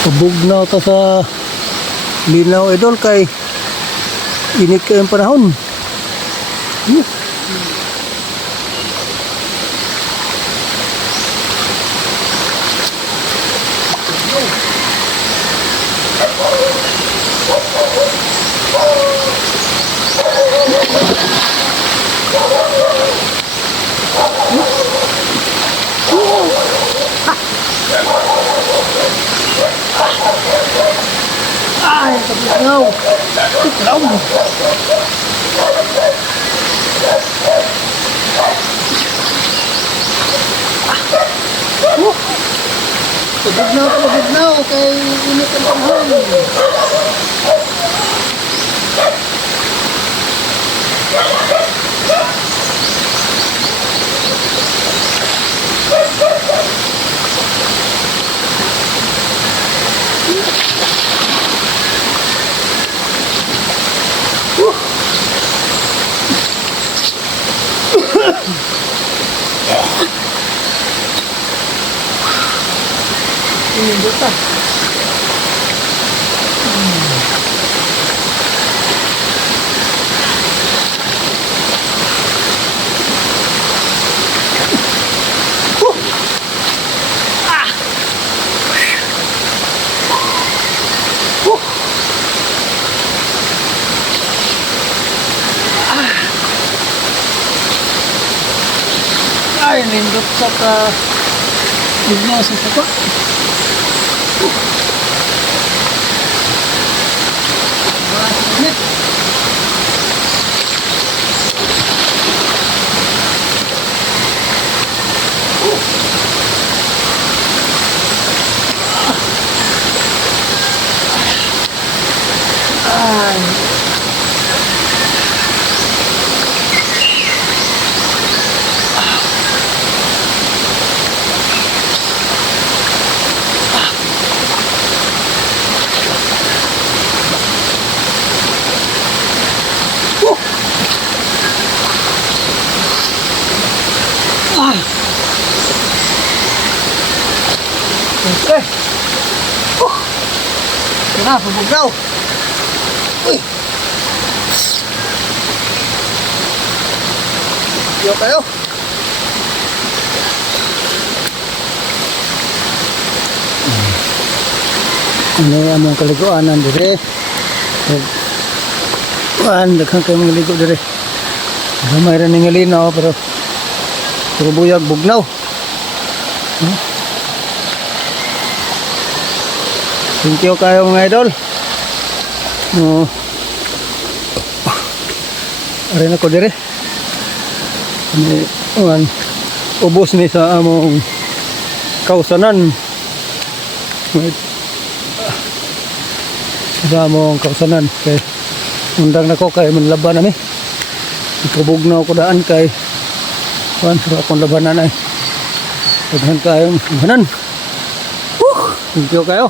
Pabugnaw ta sa linaw idol kay init kayong panahon. Ay, pabugnaw. Pabugnaw. Pabugnaw kay init ang panahon. Ini pa. Ay, nindot sa bugnaw sa sapa. Okay. Kena pabugnaw. Uy. Yo kayo. Ini among kaliguanan dire. Daghang kayo mga ligo dire. Gamay ra ning linaw pero buyag bugnaw. Thank you kayo mga idol. Aray na ko dire. Ubos ni sa among kausanan. Sa among kausanan. Kay undang na ko kay manlaban na mi. Ipabugnaw ko daan kay sa akong labanan ay. Paghan kayong labanan. Thank you kayo.